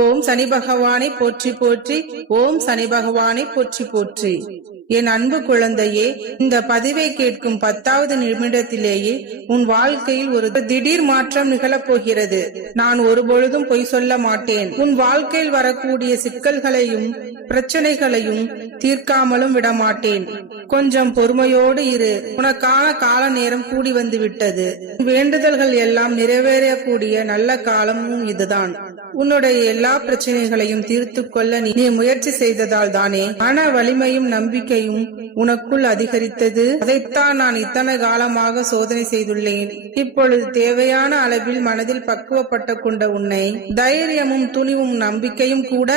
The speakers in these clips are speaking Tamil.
ஓம் சனி பகவானை போற்றி போற்றி. ஓம் சனி பகவானை போற்றி போற்றி. என் அன்பு குழந்தையே, இந்த பதிவை கேட்கும் 10வது நிமிடத்திலேயே உன் வாழ்க்கையில் ஒரு திடீர் மாற்றம் நிகழப் போகிறது. நான் ஒருபொழுதும் பொய் சொல்ல மாட்டேன். உன் வாழ்க்கையில் வரக்கூடிய சிக்கல்களையும் பிரச்சனைகளையும் தீர்க்காமலும் விடமாட்டேன். கொஞ்சம் பொறுமையோடு இரு. உனக்கான கால நேரம் கூடி வந்து விட்டது. வேண்டுதல்கள் எல்லாம் நிறைவேறக்கூடிய நல்ல காலமும் இதுதான். உன்னுடைய எல்லா பிரச்சனைகளையும் தீர்த்து கொள்ள நீ முயற்சி செய்ததால் தானே மன வலிமையும் நம்பிக்கையும் உனக்குள் அதிகரித்தது. அதைத்தான் நான் இத்தனை காலமாக சோதனை செய்துள்ளேன். இப்பொழுது தேவையான அளவில் மனதில் பக்குவப்பட்ட கொண்ட உன்னை தைரியமும் துணிவும் நம்பிக்கையும் கூட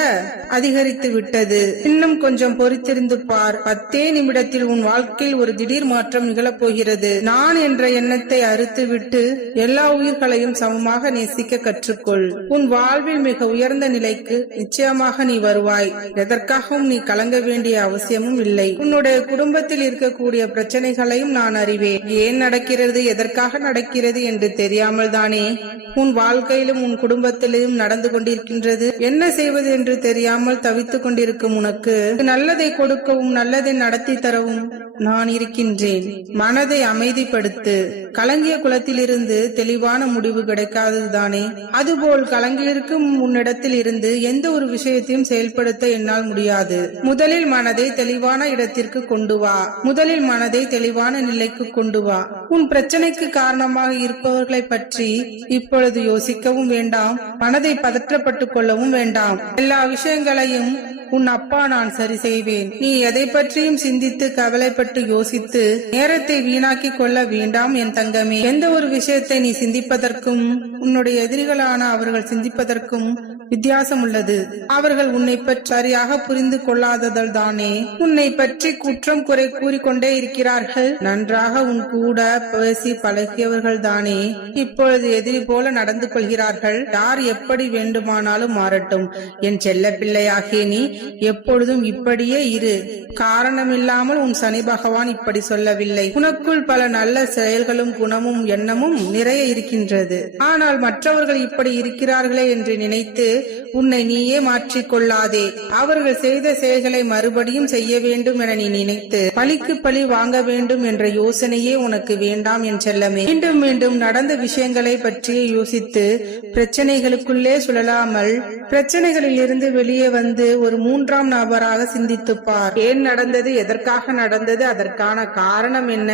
அதிகரித்து விட்டது. இன்னும் கொஞ்சம் பொறுத்திருந்து பார். 10 நிமிடத்தில் உன் வாழ்க்கையில் ஒரு திடீர் மாற்றம் நிகழப் போகிறது. நான் என்ற எண்ணத்தை அறுத்துவிட்டு எல்லா உயிர்களையும் சமமாக நேசிக்க கற்றுக்கொள். உன் வாழ்வில் மிக உயர்ந்த நிலைக்கு நிச்சயமாக நீ வருவாய். எதற்காகவும் நீ கலங்க வேண்டிய அவசியமும் இல்லை. உன்னுடைய குடும்பத்தில் இருக்கக்கூடிய பிரச்சனைகளையும் நான் அறிவேன். ஏன் நடக்கிறது, எதற்காக நடக்கிறது என்று தெரியாமல் தானே உன் வாழ்க்கையிலும் உன் குடும்பத்திலும் நடந்து கொண்டிருக்கின்றது. என்ன செய்வது என்று தெரியாமல் தவித்துக் கொண்டிருக்கும் உனக்கு நல்லதை கொடுக்கவும் நல்லதை நடத்தி தரவும் நான் இருக்கின்றேன். மனதை அமைதிப்படுத்து. கலங்கிய குளத்திலிருந்து தெளிவான முடிவு கிடைக்காததுதானே, அதுபோல் கலங்கியிருக்கும் உன்னிடத்தில் இருந்து எந்த ஒரு விஷயத்தையும் செயல்படுத்த என்னால் முடியாது. முதலில் மனதை தெளிவான இடத்திற்கு கொண்டு வா. முதலில் மனதை தெளிவான நிலைக்கு கொண்டு வா. உன் பிரச்சனைக்கு காரணமாக இருப்பவர்களை பற்றி இப்பொழுது யோசிக்கவும் வேண்டாம். மனதை பதற்றப்பட்டுக் கொள்ளவும் வேண்டாம். எல்லா விஷயங்களையும் உன் அப்பா நான் சரி செய்வேன். நீ எதை பற்றியும் சிந்தித்து கவலைப்பட்டு யோசித்து நேரத்தை வீணாக்கி கொள்ள வேண்டாம் என் தங்கமே. எந்த ஒரு விஷயத்தை நீ சிந்திப்பதற்கும் உன்னுடைய எதிரிகளான அவர்கள் சிந்திப்பதற்கும் வித்தியாசம் உள்ளது. அவர்கள் உன்னை பற்றி சரியாக புரிந்து கொள்ளாததால் தானே உன்னை பற்றி குற்றம் குறை கூறிக்கொண்டே இருக்கிறார்கள். நன்றாக உன் கூட பேசி பழகியவர்கள் தானே இப்பொழுது எதிரி போல நடந்து கொள்கிறார்கள். யார் எப்படி வேண்டுமானாலும் மாறட்டும். என் செல்ல பிள்ளையாகிய நீ எப்பொழுதும் இப்படியே இரு. காரணமில்லாமல் உன் சனி பகவான் இப்படி சொல்லவில்லை. உனக்குள் பல நல்ல செயல்களும் குணமும் எண்ணமும் நிறைய இருக்கின்றது. ஆனால் மற்றவர்கள் இப்படி இருக்கிறார்களே என்று நினைத்து உன்னை நீயே மாற்றிக் கொள்ளாதே. அவர்கள் செய்த செயல்களை மறுபடியும் செய்ய வேண்டும் என நீ நினைத்து பழிக்கு பழி வாங்க வேண்டும் என்ற யோசனையே உனக்கு வேண்டாம் என் செல்லமே. மீண்டும் மீண்டும் நடந்த விஷயங்களை பற்றி யோசித்து பிரச்சனைகளுக்குள்ளே சுழலாமல் பிரச்சனைகளில் இருந்து வெளியே வந்து ஒரு 3ஆம் நபராக சிந்தித்துப்பார். ஏன் நடந்தது, எதற்காக நடந்தது, அதற்கான காரணம் என்ன,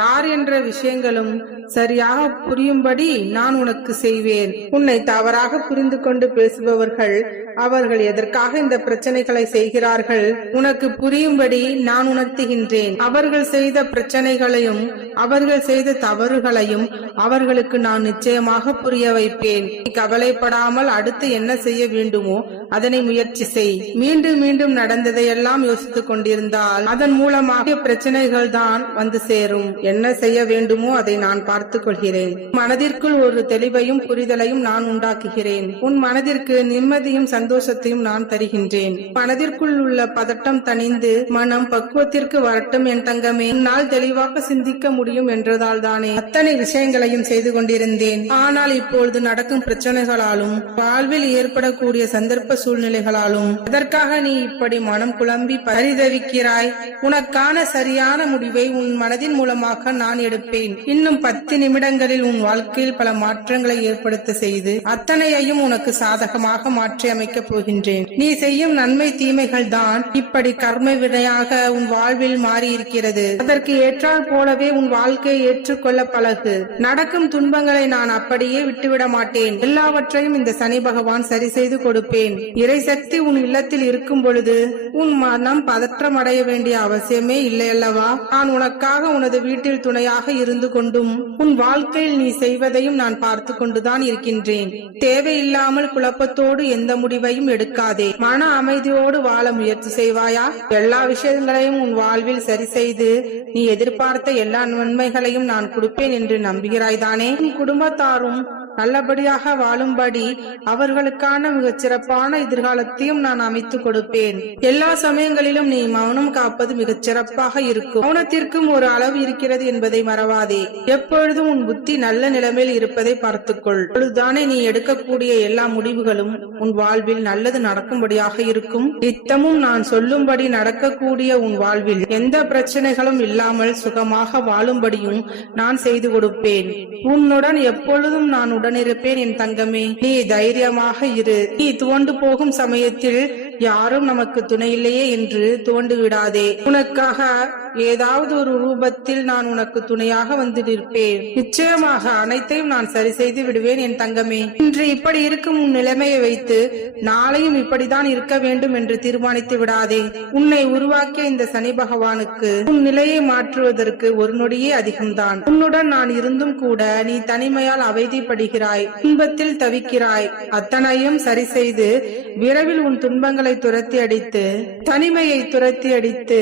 யார் என்ற விஷயங்களும் சரியாக புரியும்படி நான் உனக்கு செய்வேன். உன்னை தவறாக புரிந்து கொண்டு பேசுபவர்கள் அவர்கள் எதற்காக இந்த பிரச்சனைகளை செய்கிறார்கள் உனக்கு புரியும்படி நான் உணர்த்துகின்றேன். அவர்கள் செய்த பிரச்சனைகளையும் அவர்கள் செய்த தவறுகளையும் அவர்களுக்கு நான் நிச்சயமாக புரிய வைப்பேன். கவலைப்படாமல் அடுத்து என்ன செய்ய வேண்டுமோ அதனை முயற்சி செய். மீண்டும் மீண்டும் நடந்ததையெல்லாம் யோசித்துக் கொண்டிருந்தால் அதன் மூலமாக பிரச்சனைகள் தான் வந்து சேரும். என்ன செய்ய வேண்டுமோ அதை நான் பார்த்துக் கொள்கிறேன். மனதிற்குள் ஒரு தெளிவையும் புரிதலையும் நான் உண்டாக்குகிறேன். உன் மனதிற்கு நிம்மதியும் சந்தோஷத்தையும் நான் தருகின்றேன். மனதிற்குள் உள்ள பதட்டம் தணிந்து மனம் பக்குவத்திற்கு வரட்டும் என் தங்கமே. என்னால் தெளிவாக சிந்திக்க முடியும் என்றதால் தானே அத்தனை விஷயங்களையும் செய்து கொண்டிருந்தேன். ஆனால் இப்பொழுது நடக்கும் பிரச்சனைகளாலும் வாழ்வில் ஏற்படக்கூடிய சந்தர்ப்ப சூழ்நிலைகளாலும் அதற்காக நீ இப்படி மனம் குழம்பி பரிதவிக்கிறாய். உனக்கான சரியான முடிவை உன் மனதின் மூலமாக நான் எடுப்பேன். இன்னும் 10 நிமிடங்களில் உன் வாழ்க்கையில் பல மாற்றங்களை ஏற்படுத்த செய்து அத்தனையையும் உனக்கு சாதகமாக மாற்றி அமைக்கப் போகின்றேன். நீ செய்யும் நன்மை தீமைகள் தான் இப்படி கர்ம வினையாக உன் வாழ்வில் மாறி இருக்கிறது. அதற்கு ஏற்றால் போலவே உன் வாழ்க்கையை ஏற்றுக்கொள்ள பழகு. நடக்கும் துன்பங்களை நான் அப்படியே விட்டுவிட மாட்டேன். எல்லாவற்றையும் இந்த சனி பகவான் சரி செய்து கொடுப்பேன். இறைசக்தி உன் இல்லத்தில் இருக்கும் பொழுது உன் மனம் பதற்றம் அடைய வேண்டிய அவசியமே இல்லை அல்லவா? நான் உனக்காக உனது வீட்டில் துணையாக இருந்து கொண்டும் உன் வாழ்க்கையில் நீ செய்வதையும் நான் பார்த்து கொண்டுதான் இருக்கின்றேன். தேவையில்லாமல் குழப்பத்தோடு எந்த முடிவையும் எடுக்காதே. மன அமைதியோடு வாழ முயற்சி செய்வாயா? எல்லா விஷயங்களையும் உன் வாழ்வில் சரி செய்து நீ எதிர்பார்த்த எல்லா நன்மைகளையும் நான் கொடுப்பேன் என்று நம்புகிறாய்தானே? உன் குடும்பத்தாரும் நல்லபடியாக வாழும்படி அவர்களுக்கான மிகச் சிறப்பான எதிர்காலத்தையும் நான் அமைத்து கொடுப்பேன். எல்லா சமயங்களிலும் நீ மௌனம் காப்பது மிகச் சிறப்பாக இருக்கும். மௌனத்திற்கும் ஒரு அளவு இருக்கிறது என்பதை மறவாதே. எப்பொழுதும் உன் புத்தி நல்ல நிலைமையில் இருப்பதை பார்த்துக்கொள். அப்பொழுதுதானே நீ எடுக்கக்கூடிய எல்லா முடிவுகளும் உன் வாழ்வில் நல்லது நடக்கும்படியாக இருக்கும். நித்தமும் நான் சொல்லும்படி நடக்கக்கூடிய உன் வாழ்வில் எந்த பிரச்சனைகளும் இல்லாமல் சுகமாக வாழும்படியும் நான் செய்து கொடுப்பேன். உன்னுடன் எப்பொழுதும் நான் உடனிருப்பேன் என் தங்கமே. நீ தைரியமாக இரு. நீ துவண்டு போகும் சமயத்தில் யாரும் நமக்கு துணை இல்லையே என்று துவண்டு விடாதே. உனக்காக ஏதாவது ஒரு ரூபத்தில் நான் உனக்கு துணையாக வந்து நிற்பேன். நிச்சயமாக அனைத்தையும் நான் சரி செய்து விடுவேன் என் தங்கமே. இன்று இப்படி இருக்கும் உன் நிலைமையை வைத்து நாளையும் இப்படிதான் இருக்க வேண்டும் என்று தீர்மானித்து விடாதே. உன்னை உருவாக்கிய இந்த சனி பகவானுக்கு உன் நிலையை மாற்றுவதற்கு ஒரு நொடியே அதிகம்தான். உன்னுடன் நான் இருந்தும் கூட நீ தனிமையால் அவதிப்படுகிறாய், துன்பத்தில் தவிக்கிறாய். அத்தனையும் சரி செய்து விரைவில் உன் துன்பங்களை துரத்தி அடித்து தனிமையை துரத்தி அடித்து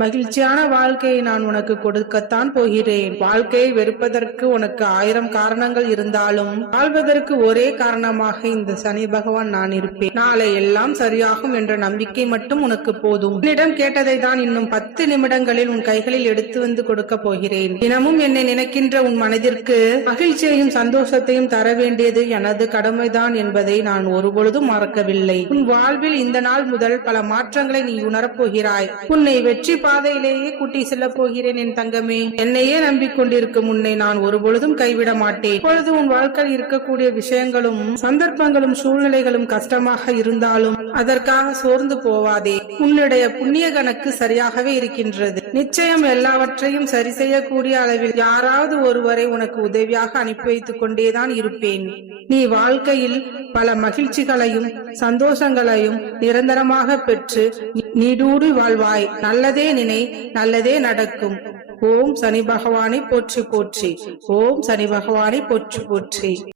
மகிழ்ச்சியான வாழ்க்கையை நான் உனக்கு கொடுக்கத்தான் போகிறேன். வாழ்க்கையை வெறுப்பதற்கு உனக்கு 1000 காரணங்கள் இருந்தாலும் வாழ்வதற்கு ஒரே காரணமாக இந்த சனி பகவான் நான் இருப்பேன். நாளை எல்லாம் சரியாகும் என்ற நம்பிக்கை மட்டும் உனக்கு போதும். என்னிடம் கேட்டதை தான் இன்னும் 10 நிமிடங்களில் உன் கைகளில் எடுத்து வந்து கொடுக்க போகிறேன். தினமும் என்னை நினைக்கின்ற உன் மனதிற்கு மகிழ்ச்சியையும் சந்தோஷத்தையும் தர வேண்டியது எனது கடமைதான் என்பதை நான் ஒருபொழுதும் மறக்கவில்லை. உன் வாழ்வில் இந்த நாள் முதல் பல மாற்றங்களை நீ உணரப்போகிறாய். உன்னை வெற்றி பாதையிலேயே கூட்டி செல்ல போகிறேன் என் தங்கமே. என்னையே நம்பிக்கொண்டிருக்கும் உன்னை நான் ஒருபொழுதும் கைவிட மாட்டேன். இப்பொழுது உன் வாழ்க்கையில் இருக்கக்கூடிய விஷயங்களும் சந்தர்ப்பங்களும் சூழ்நிலைகளும் கஷ்டமாக இருந்தாலும் அதற்காக சோர்ந்து போவாதே. உன்னுடைய புண்ணிய கணக்கு சரியாகவே இருக்கின்றது. நிச்சயம் எல்லாவற்றையும் சரி செய்யக்கூடிய அளவில் யாராவது ஒருவரை உனக்கு உதவியாக அனுப்பி வைத்துக் கொண்டேதான் இருப்பேன். நீ வாழ்க்கையில் பல மகிழ்ச்சிகளையும் சந்தோஷங்களையும் நிரந்தரமாக பெற்று நீடூடி வாழ்வாய். நல்லதே நினை, நல்லதே நடக்கும். ஓம் சனி பகவானை போற்றி போற்றி. ஓம் சனி பகவானை போற்றி போற்றி.